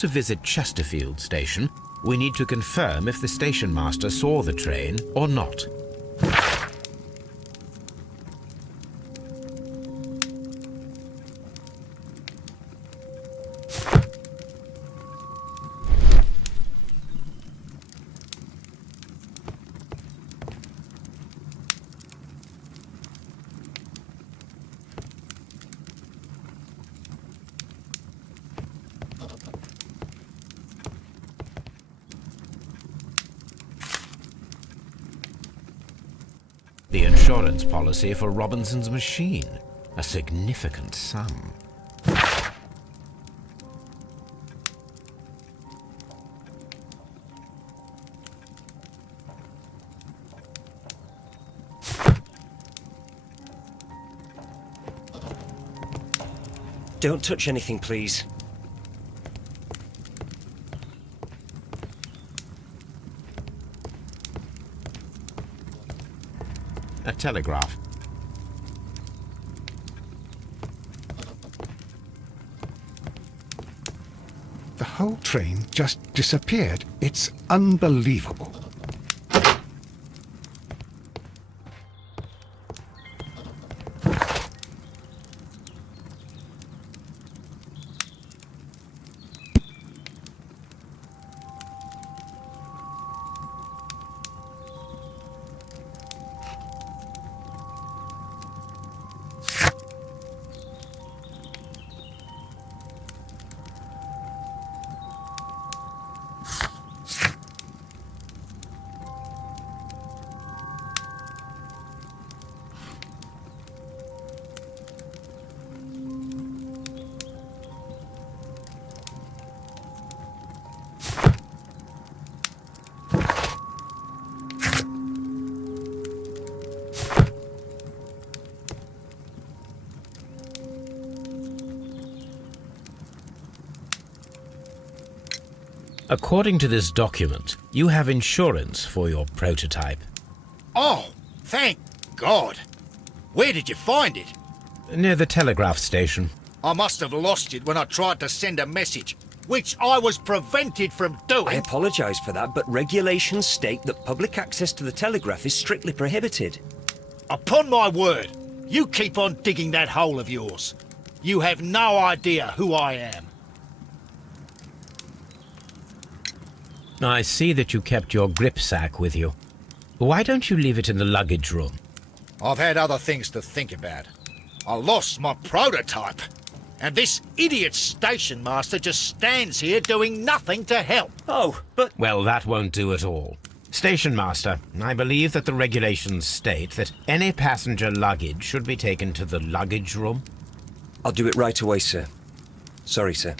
To visit Chesterfield Station, we need to confirm if the station master saw the train or not. The insurance policy for Robinson's machine, a significant sum. Don't touch anything, please. A telegraph. The whole train just disappeared. It's unbelievable. According to this document, you have insurance for your prototype. Oh, thank God. Where did you find it? Near the telegraph station. I must have lost it when I tried to send a message, which I was prevented from doing. I apologise for that, but regulations state that public access to the telegraph is strictly prohibited. Upon my word, you keep on digging that hole of yours. You have no idea who I am. I see that you kept your grip sack with you. Why don't you leave it in the luggage room? I've had other things to think about. I lost my prototype, and this idiot station master just stands here doing nothing to help. Oh, but... Well, that won't do at all. Station master, I believe that the regulations state that any passenger luggage should be taken to the luggage room. I'll do it right away, sir. Sorry, sir.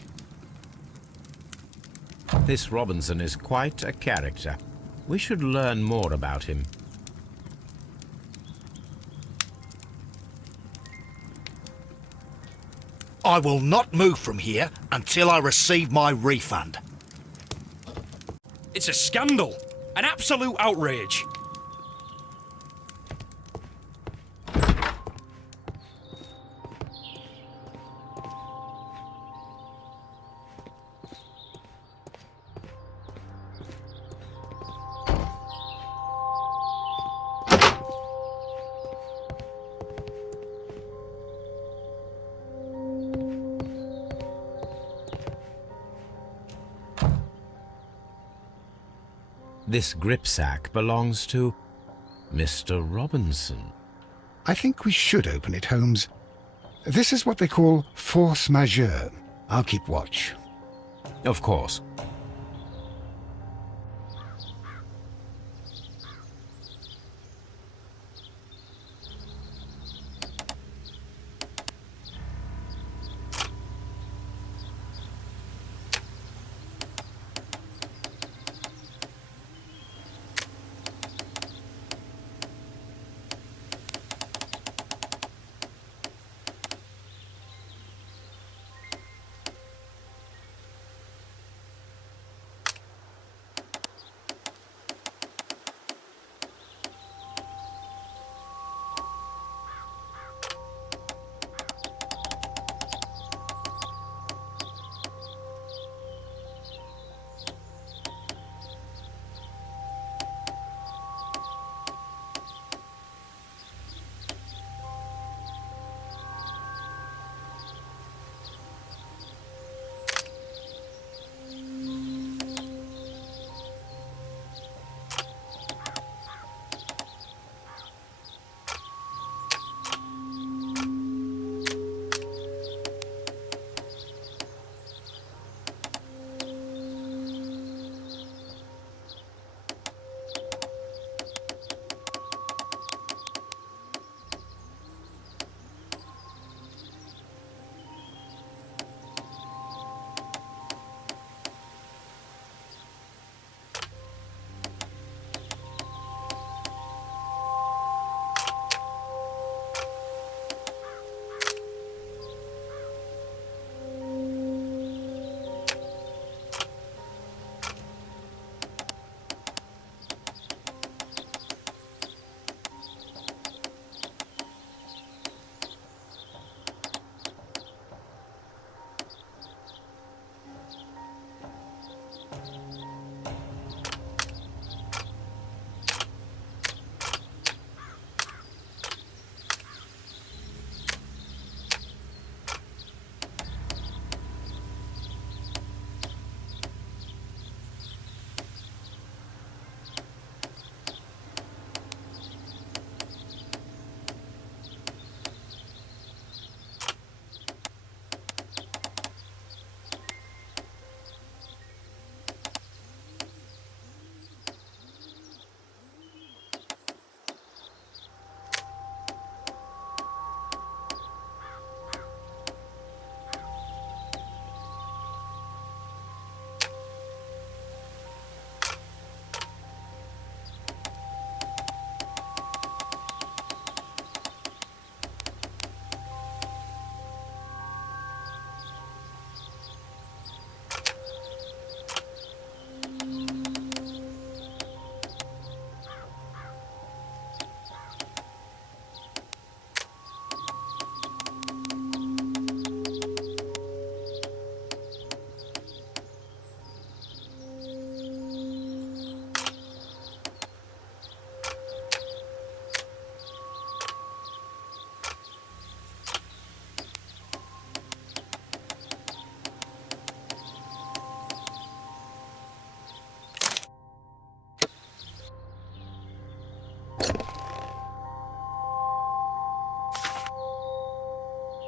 This Robinson is quite a character. We should learn more about him. I will not move from here until I receive my refund. It's a scandal. An absolute outrage. This grip sack belongs to Mr. Robinson. I think we should open it, Holmes. This is what they call force majeure. I'll keep watch. Of course.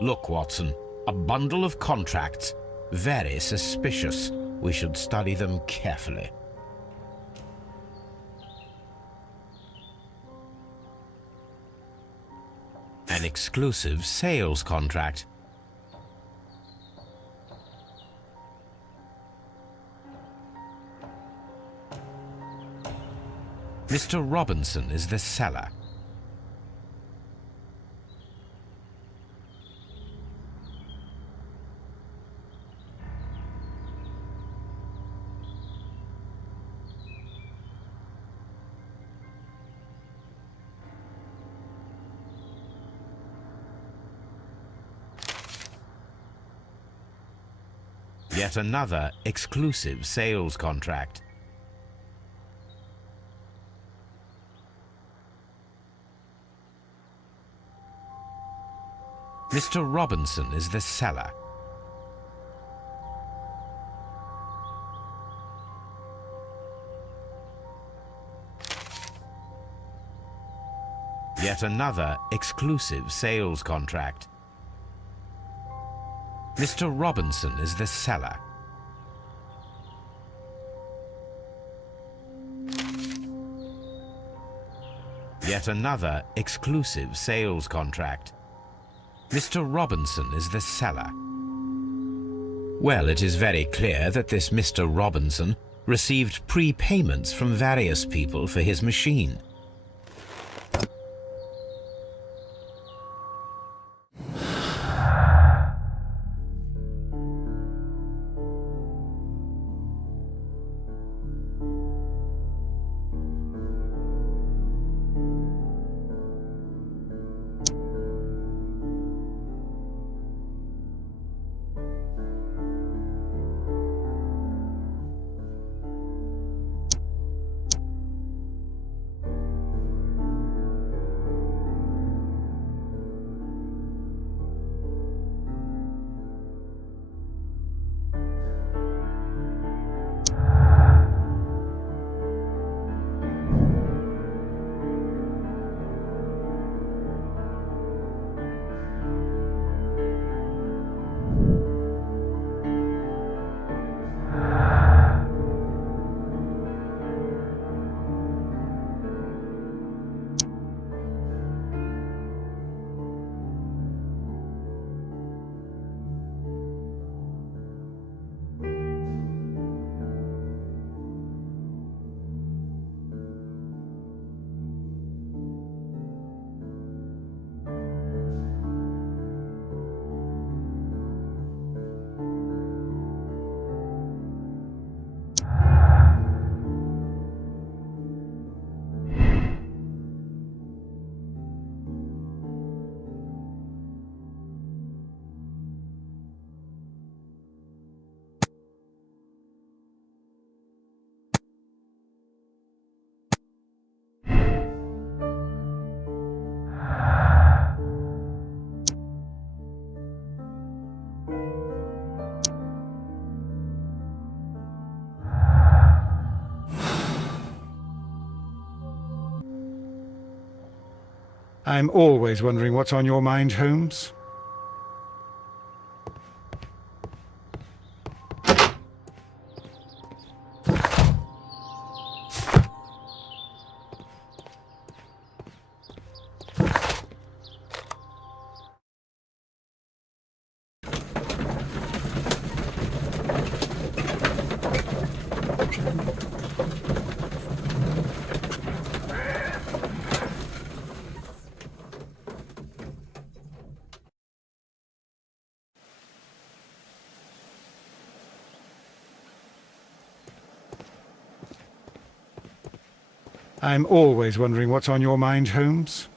Look, Watson, a bundle of contracts. Very suspicious. We should study them carefully. An exclusive sales contract. Mr. Robinson is the seller. Yet another exclusive sales contract. Mr. Robinson is the seller. Yet another exclusive sales contract. Mr. Robinson is the seller. Yet another exclusive sales contract. Mr. Robinson is the seller. Well, it is very clear that this Mr. Robinson received prepayments from various people for his machine. I'm always wondering what's on your mind, Holmes. I'm always wondering what's on your mind, Holmes.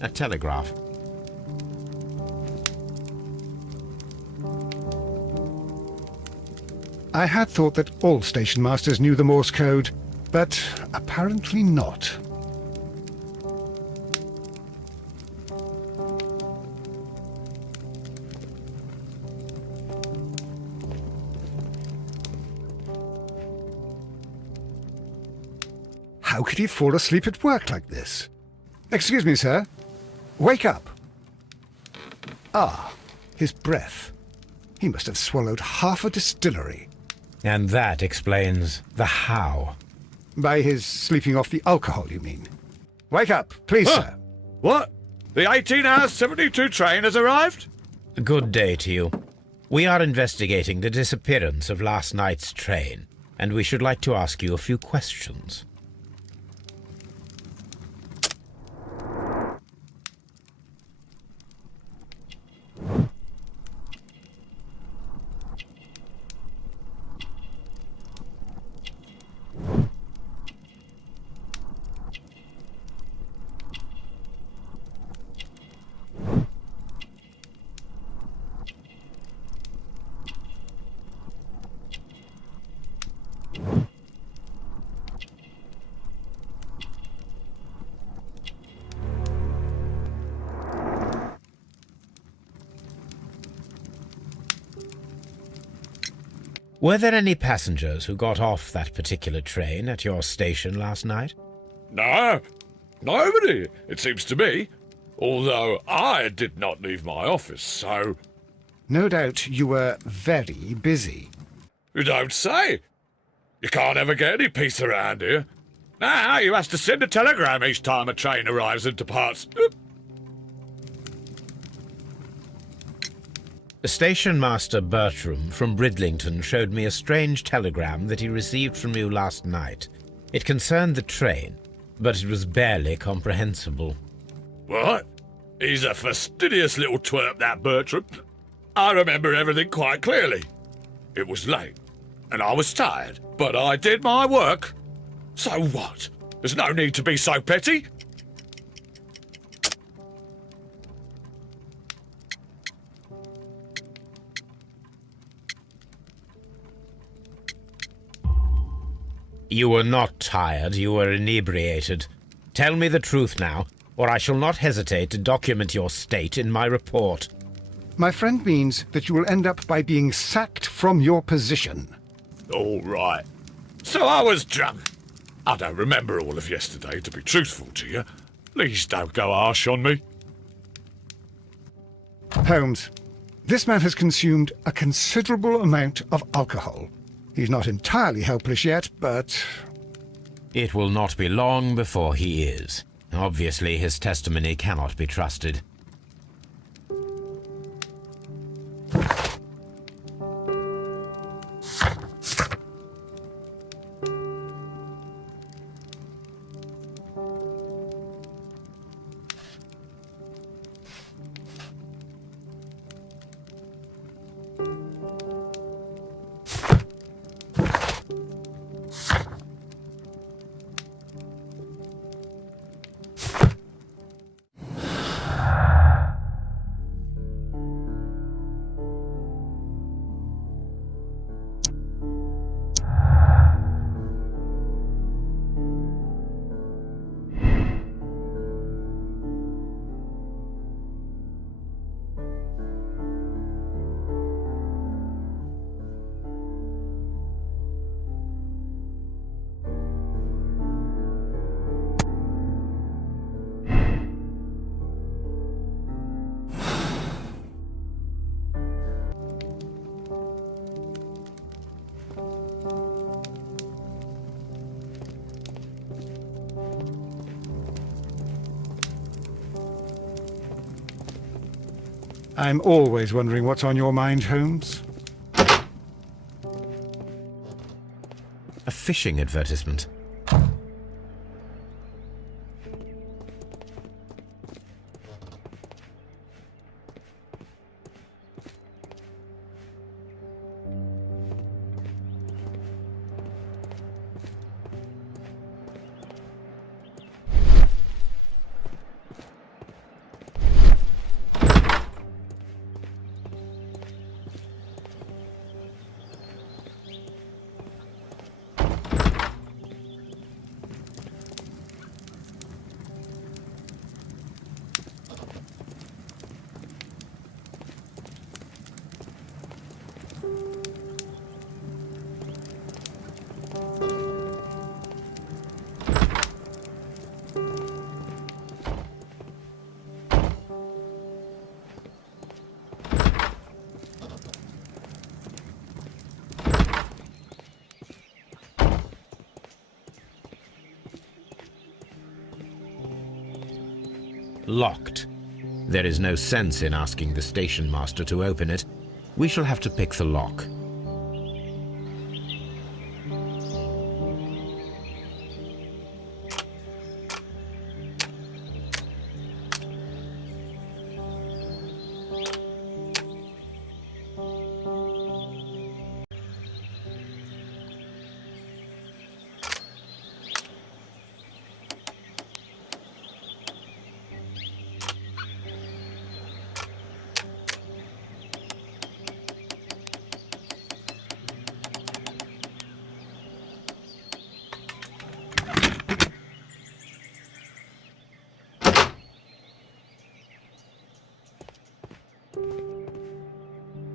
A telegraph. I had thought that all station masters knew the Morse code, but apparently not. How could he fall asleep at work like this? Excuse me, sir. Wake up. Ah, his breath. He must have swallowed half a distillery. And that explains the how. By his sleeping off the alcohol, you mean? Wake up, please, sir. What? The 18-hour 72 train has arrived? Good day to you. We are investigating the disappearance of last night's train, and we should like to ask you a few questions. Were there any passengers who got off that particular train at your station last night? No, nobody, it seems to me. Although I did not leave my office, so... No doubt you were very busy. You don't say. You can't ever get any peace around here. Now you have to send a telegram each time a train arrives and departs. Station Master Bertram from Bridlington showed me a strange telegram that he received from you last night. It concerned the train, but it was barely comprehensible. What? He's a fastidious little twerp, that Bertram. I remember everything quite clearly. It was late, and I was tired, but I did my work. So what? There's no need to be so petty. You were not tired, you were inebriated. Tell me the truth now, or I shall not hesitate to document your state in my report. My friend means that you will end up by being sacked from your position. All right. So I was drunk. I don't remember all of yesterday, to be truthful to you. Please don't go harsh on me. Holmes, this man has consumed a considerable amount of alcohol. He's not entirely helpless yet, but... It will not be long before he is. Obviously, his testimony cannot be trusted. I'm always wondering what's on your mind, Holmes. A fishing advertisement. locked. There is no sense in asking the station master to open it. We shall have to pick the lock.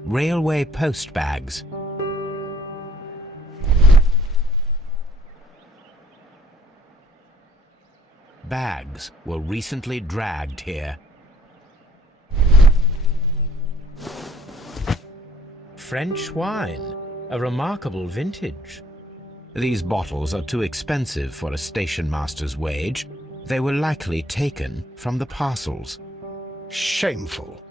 Railway post bags. Bags were recently dragged here. French wine, a remarkable vintage. These bottles are too expensive for a station master's wage. They were likely taken from the parcels. Shameful.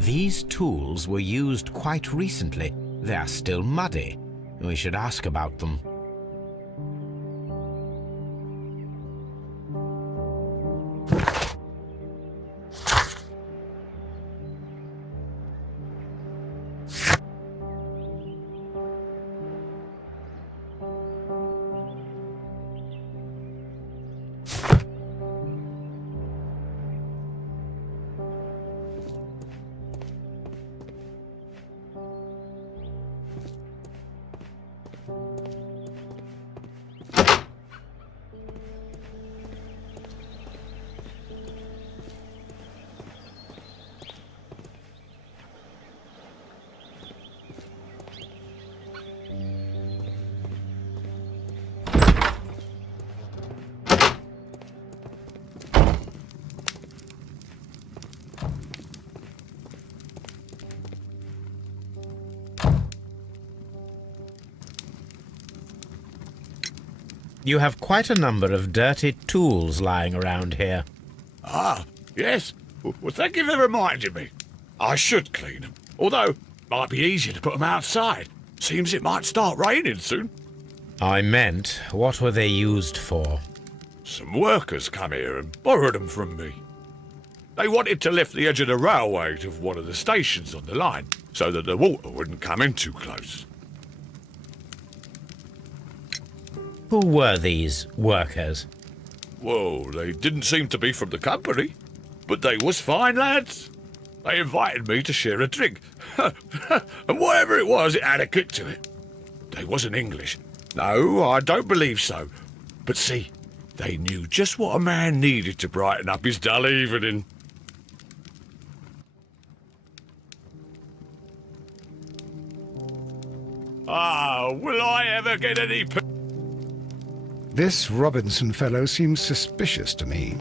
These tools were used quite recently. They are still muddy. We should ask about them. You have quite a number of dirty tools lying around here. Ah, yes. Well, thank you for reminding me. I should clean them. Although, might be easier to put them outside. Seems it might start raining soon. I meant, what were they used for? Some workers come here and borrowed them from me. They wanted to lift the edge of the railway to one of the stations on the line, so that the water wouldn't come in too close. Who were these workers? Well, they didn't seem to be from the company, but they was fine lads. They invited me to share a drink, and whatever it was, it had a kick to it. They wasn't English. No, I don't believe so. But see, they knew just what a man needed to brighten up his dull evening. Ah, will I ever get any... This Robinson fellow seems suspicious to me.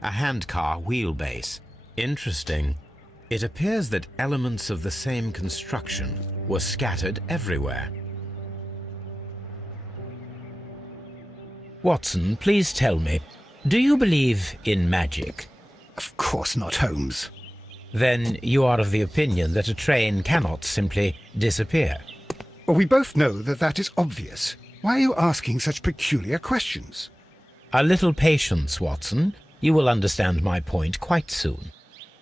A handcar wheelbase. Interesting. It appears that elements of the same construction were scattered everywhere. Watson, please tell me, do you believe in magic? Of course not, Holmes. Then you are of the opinion that a train cannot simply disappear. Well, we both know that that is obvious. Why are you asking such peculiar questions? A little patience, Watson. You will understand my point quite soon.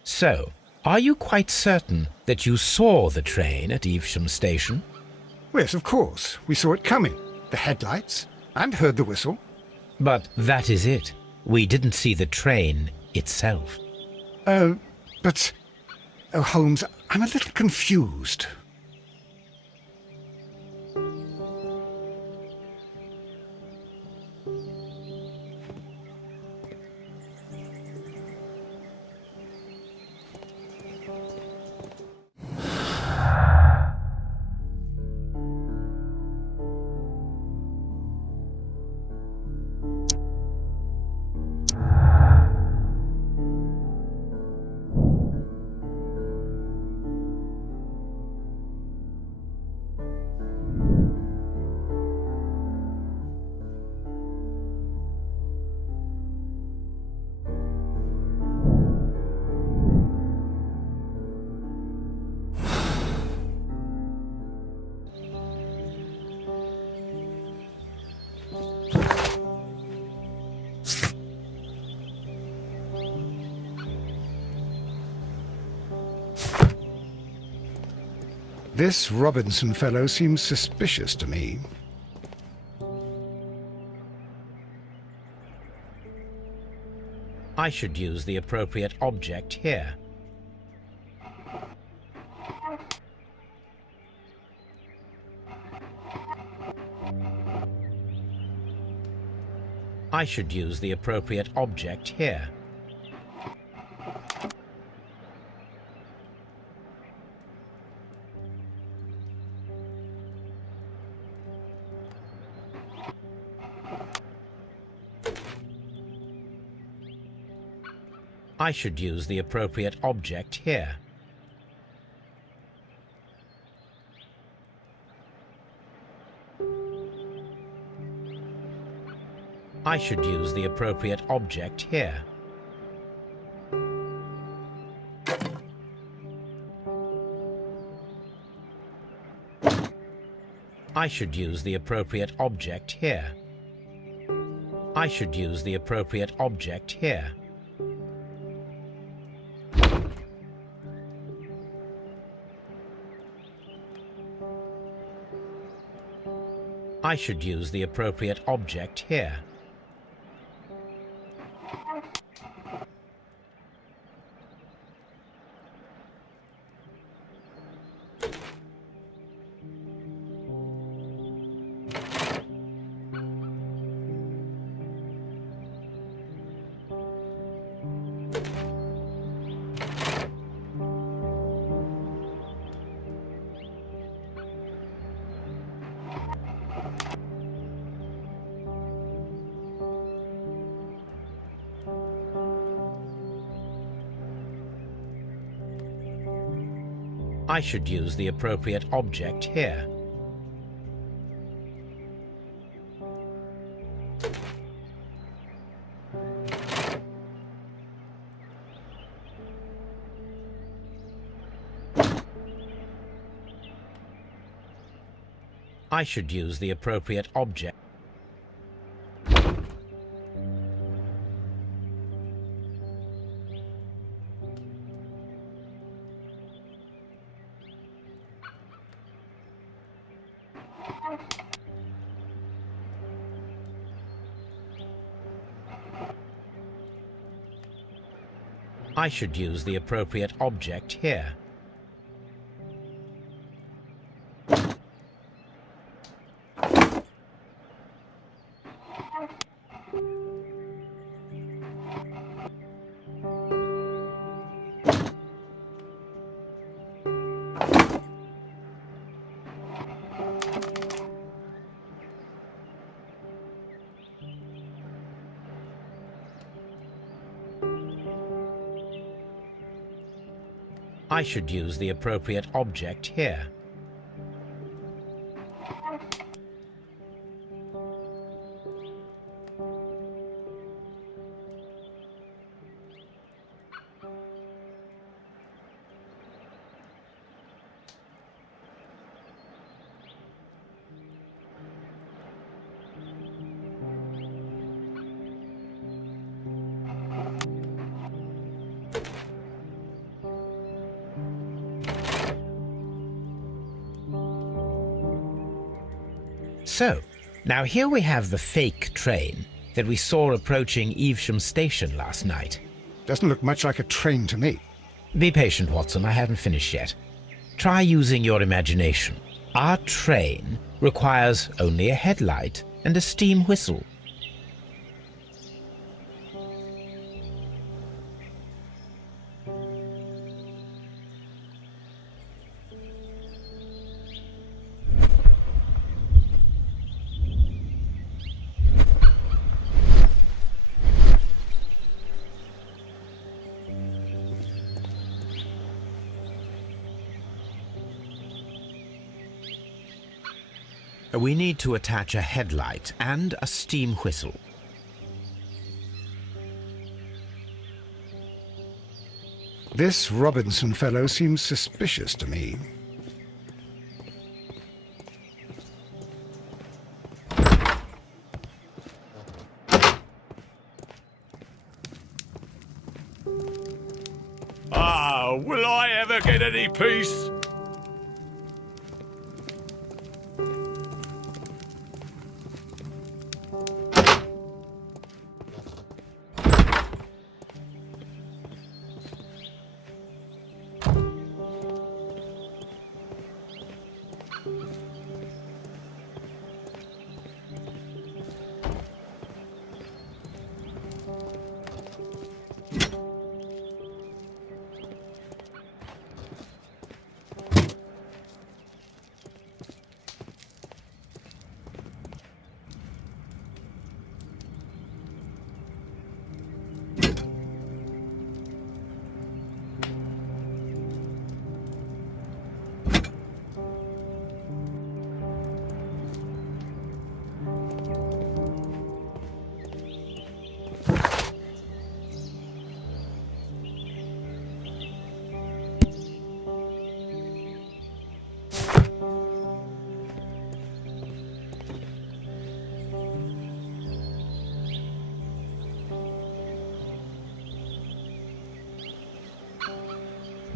So, are you quite certain that you saw the train at Evesham Station? Yes, of course. We saw it coming. The headlights, And heard the whistle. But that is it. We didn't see the train itself. But... Oh, Holmes, I'm a little confused. This Robinson fellow seems suspicious to me. I should use the appropriate object here. I should use the appropriate object here. I should use the appropriate object here. I should use the appropriate object here. I should use the appropriate object here. I should use the appropriate object here. I should use the appropriate object here. I should use the appropriate object here. I should use the appropriate object. I should use the appropriate object here. I should use the appropriate object here. So, Now here we have the fake train that we saw approaching Evesham Station last night. Doesn't look much like a train to me. Be patient, Watson, I haven't finished yet. Try using your imagination. Our train requires only a headlight and a steam whistle. We need to attach a headlight and a steam whistle. This Robinson fellow seems suspicious to me. Ah, will I ever get any peace?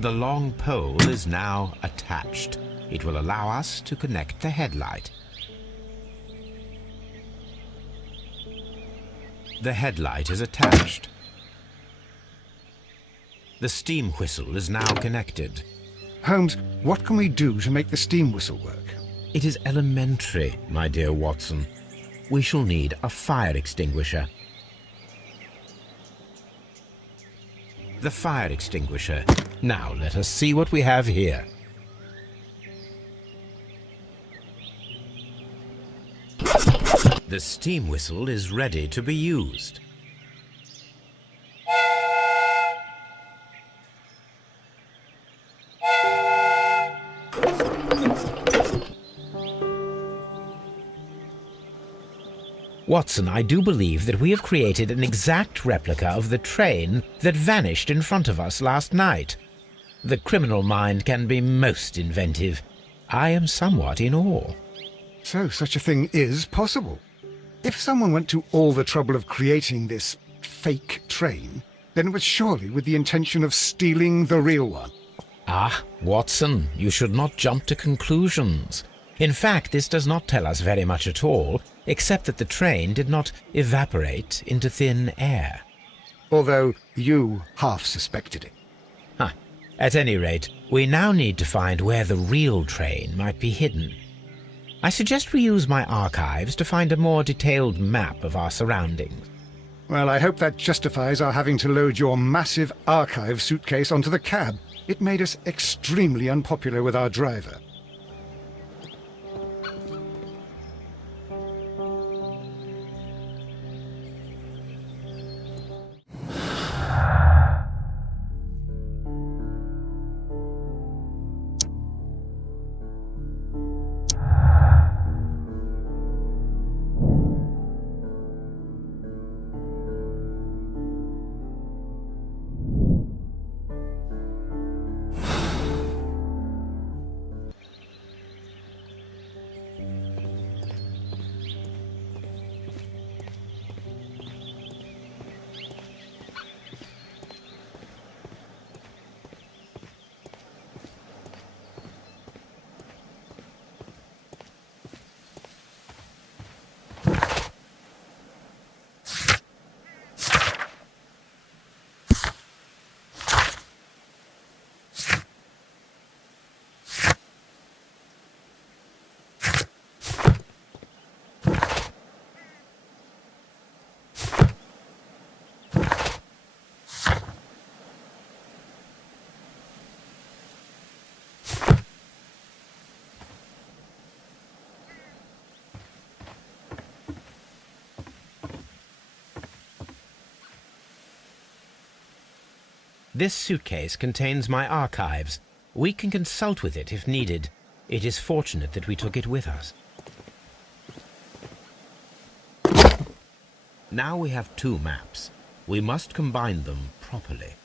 The long pole is now attached. It will allow us to connect the headlight. The headlight is attached. The steam whistle is now connected. Holmes, what can we do to make the steam whistle work? It is elementary, my dear Watson. We shall need a fire extinguisher. The fire extinguisher. Now let us see what we have here. The steam whistle is ready to be used. Watson, I do believe that we have created an exact replica of the train that vanished in front of us last night. The criminal mind can be most inventive. I am somewhat in awe. So such a thing is possible. If someone went to all the trouble of creating this fake train, then it was surely with the intention of stealing the real one. Ah, Watson, you should not jump to conclusions. In fact, this does not tell us very much at all, except that the train did not evaporate into thin air. Although you half suspected it. At any rate, we now need to find where the real train might be hidden. I suggest we use my archives to find a more detailed map of our surroundings. Well, I hope that justifies our having to load your massive archive suitcase onto the cab. It made us extremely unpopular with our driver. This suitcase contains my archives. We can consult with it if needed. It is fortunate that we took it with us. Now we have two maps. We must combine them properly.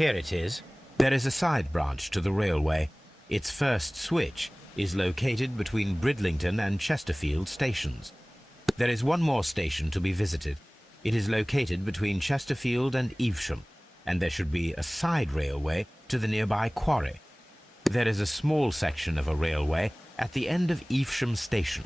Here it is. There is a side branch to the railway. Its first switch is located between Bridlington and Chesterfield stations. There is one more station to be visited. It is located between Chesterfield and Evesham, and there should be a side railway to the nearby quarry. There is a small section of a railway at the end of Evesham station.